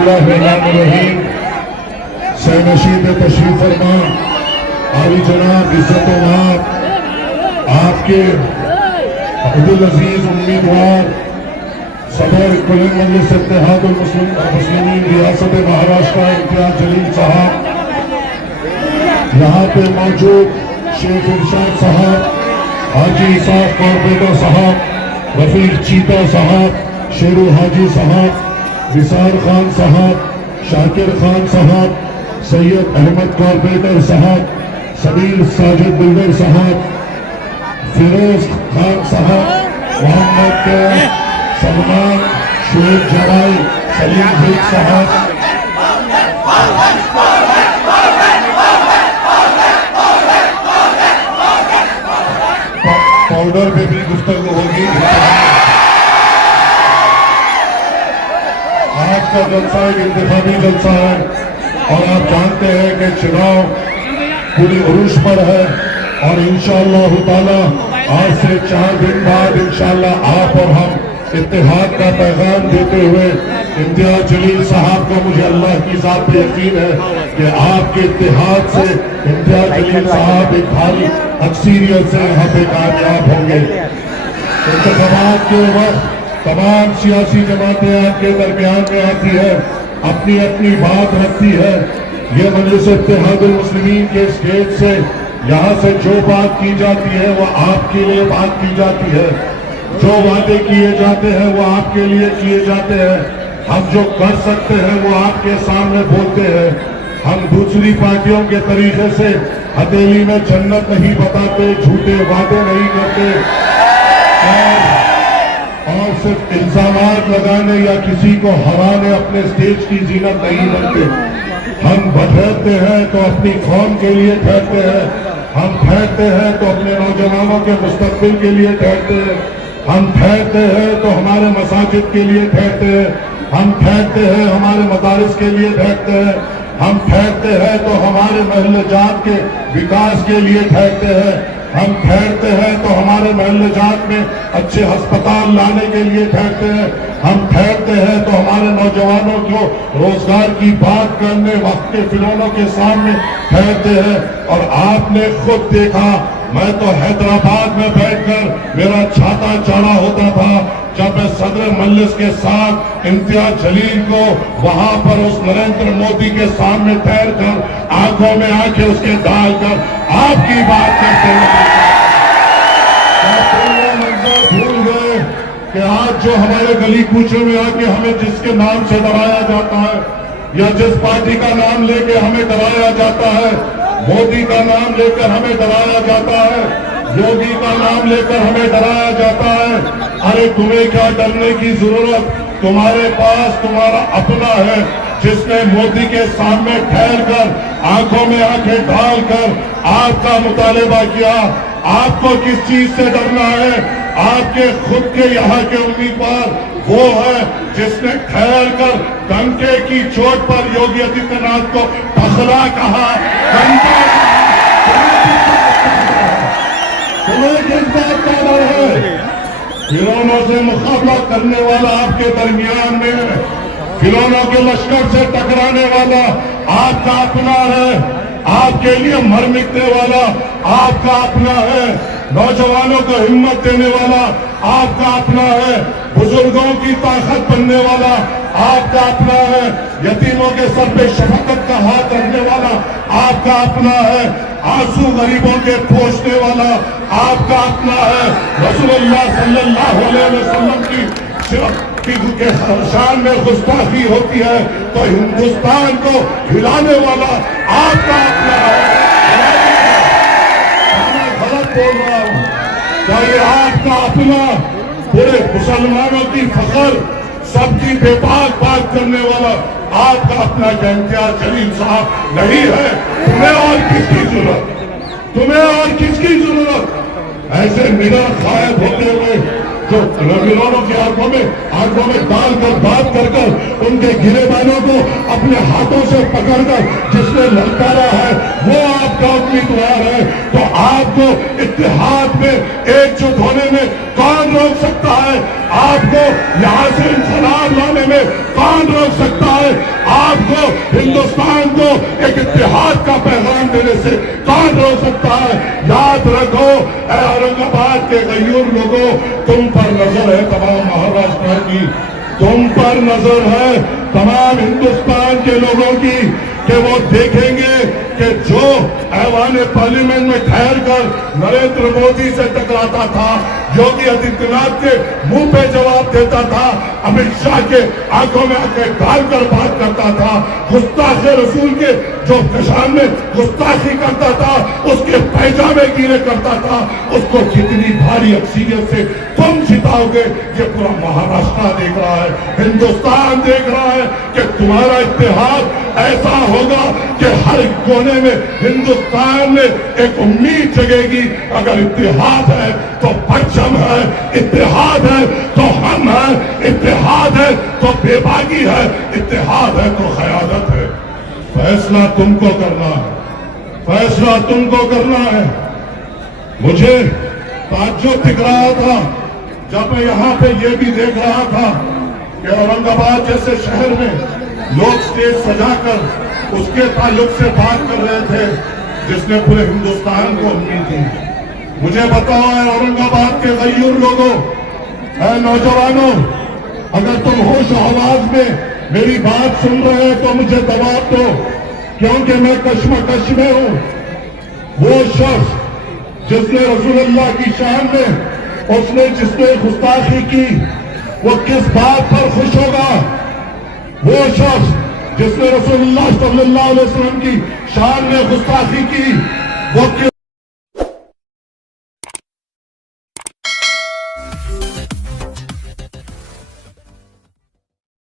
बिस्मिल्लाहिर्रहमानिर्रहीम। सहनशीन तशरीफ फरमा आली जनाब इज्जत आपके अब्दुल अजीज उम्मीदवार सदर कुल मजलिस इत्तेहादुल मुस्लिमीन रियासत महाराष्ट्र इम्तियाज जलील साहब, यहाँ पे मौजूद शेख इरशाद साहब, हाजी इसाक कॉर्पोरेटर साहब, रफीक चीता साहब, शेरू हाजी साहब, निसार खान साहब, शाकिर खान साहब, सैयद अहमद कॉर्पोरेटर साहब, सबीर साजिद बिल्डर साहब, फिरोज खान साहब, मोहम्मद कैफ, सलमान शेख जवाई, सलीम शेख साहब, पाउडर पे भी गुफ्तगू होगी। आज का जलसा एक इंतखाबी जलसा है और आप जानते हैं कि चुनाव पूरी उरूज पर है और इंशाअल्लाह ताला आज से 4 दिन बाद इंशाअल्लाह आप और हम इत्तेहाद का पैगाम देते हुए इम्तियाज जलील साहब को, मुझे अल्लाह की ज़ात पे यकीन है कि आपके इत्तेहाद से इम्तियाज जलील साहब एक भारी अक्सरियत से यहाँ पे कामयाब होंगे। इंतखाबात के वक्त तमाम सियासी जमातें आपके दरमियान में आती है, अपनी अपनी बात रखती है। ये मजलिस इत्तेहादुल मुस्लिमीन के स्टेज से यहाँ से जो बात की जाती है वो आपके लिए बात की जाती है, जो वादे किए जाते हैं वो आपके लिए किए जाते हैं, हम जो कर सकते हैं वो आपके सामने बोलते हैं। हम दूसरी पार्टियों के तरीके से हथेली में जन्नत नहीं बताते, झूठे वादे नहीं करते और सिर्फ इल्जामात लगाने या किसी को हराने अपने स्टेज की जीनत नहीं बनते। हम ठहरते हैं तो अपनी कौम के लिए ठहरते हैं, हम ठहरते हैं तो अपने नौजवानों के मुस्तकबिल के लिए ठहरते हैं, हम ठहरते हैं तो हमारे मसाजिद के लिए ठहरते हैं, हम ठहरते हैं हमारे मदारिस के लिए ठहरते हैं, हम ठहरते हैं तो हमारे महल्ले जात के विकास के लिए ठहरते हैं, हम ठहरते हैं तो हमारे महल्ले जात में अच्छे अस्पताल लाने के लिए ठहरते हैं, हम ठहरते हैं तो हमारे नौजवानों को रोजगार की बात करने वक्त के फिरौनों के सामने ठहरते हैं। और आपने खुद देखा, मैं तो हैदराबाद में बैठकर मेरा छाता चढ़ा होता था जब मैं सदर मजलिस के साथ इम्तियाज जलील को वहां पर उस नरेंद्र मोदी के सामने ठहर कर आंखों में आंखें उसके डालकर आपकी बात करते हुए भूल गए कि आज जो हमारे गली कूचे में आके हमें जिसके नाम से डराया जाता है या जिस पार्टी का नाम लेके हमें डराया जाता है, मोदी का नाम लेकर हमें डराया जाता है, योगी का नाम लेकर हमें डराया जाता है। अरे तुम्हें क्या डरने की जरूरत, तुम्हारे पास तुम्हारा अपना है जिसने मोदी के सामने ठहर कर आंखों में आंखें डालकर आपका मुतालिबा किया। आपको किस चीज से डरना है? आपके खुद के यहाँ के उम्मीदवार वो है जिसने ठहर कर डंके की चोट पर योगी आदित्यनाथ को टखला कहा। तुम्हें किस बात का डर है? फिरौनों से मुकाबला करने वाला आपके दरमियान में है, फिरौनों के लश्कर से टकराने वाला आपका अपना है, आपके लिए मर मिटने वाला आपका अपना है, नौजवानों को हिम्मत देने वाला आपका अपना है, बुजुर्गों की ताकत बनने वाला आपका अपना है, यतीमों के सर पे शफकत का हाथ रखने वाला आपका अपना है, आंसू गरीबों के पोंछने वाला आपका अपना है। रसूलुल्लाह सल्लल्लाहु अलैहि वसल्लम की शान में गुस्ताखी होती है तो हिंदुस्तान को हिलाने वाला आपका अपना है। मैं गलत बोल रहा हूँ क्या? ये आपका अपना पूरे मुसलमानों की फख्र, सबकी बेबाक बात करने वाला आपका अपना इम्तियाज जलील साहब नहीं है? तुम्हें और किसकी जरूरत? तुम्हें और किसकी जरूरत? ऐसे निडर गायब होते हुए जो फिरौनों की आंखों में آنکھوں میں ڈال کر بات کر کر ان کے گرے بالوں کو اپنے ہاتھوں سے پکڑ کر جس نے للکارا ہے وہ آپ کا امیدوار ہے، تو آپ کو اتحاد میں ایک جٹ ہونے میں کون روک سکتا ہے؟ آپ کو یہاں سے انقلاب لانے میں کون روک سکتا ہے؟ آپ کو ہندوستان کو ایک اتحاد کا پیغام دینے سے کون روک سکتا ہے؟ یاد رکھو اے اورنگ آباد کے غیور لوگوں، تم پر نظر ہے تمام مہاراشٹر کی، تم پر نظر ہے تمام ہندوستان کے لوگوں کی، کہ وہ دیکھیں گے کہ جو ایوان پارلیمنٹ میں ٹھہر کر نریندر مودی سے ٹکراتا تھا، یوگی آدتیہ ناتھ کے منہ پہ جواب دیتا تھا، امت شاہ کے آنکھوں میں آنکھیں ڈال کر بات کرتا تھا، گستاخ رسول کے جو شان میں گستاخی کرتا تھا اس کے پیجامے گیلے کرتا تھا، اس کو کتنی بھاری اکثریت سے تم جتاؤ گے؟ یہ پورا مہاراشٹر دیکھ رہا ہے، ہندوستان دیکھ رہا ہے کہ تمہارا اتحاد ایسا ہوگا کہ ہر کونے میں ہندوستان میں ایک امید جگے گی۔ اگر اتحاد ہے تو پرچم ہے، اتحاد ہے تو ہم ہیں، اتحاد ہے تو بے باکی ہے، اتحاد ہے تو قیادت ہے۔ فیصلہ تم کو کرنا ہے، فیصلہ تم کو کرنا ہے۔ مجھے تعجب دکھ رہا تھا جب میں یہاں پہ یہ بھی دیکھ رہا تھا کہ اورنگ آباد جیسے شہر میں لوگ سٹیج سجا کر اس کے تعلق سے بات کر رہے تھے جس نے پورے ہندوستان کو امید دی۔ مجھے بتاؤ اے اورنگ آباد کے غیور لوگوں، اے نوجوانوں، اگر تم ہوش و حواس میں میری بات سن رہے ہیں تو مجھے جواب دو، کیونکہ میں کشمکش میں ہوں۔ وہ شخص جس نے رسول اللہ کی شان میں جس نے گستاخی کی وہ کس بات پر خوش ہوگا؟ وہ شخص جس نے رسول اللہ صلی اللہ علیہ وسلم کی شان میں گستاخی کی وہ کس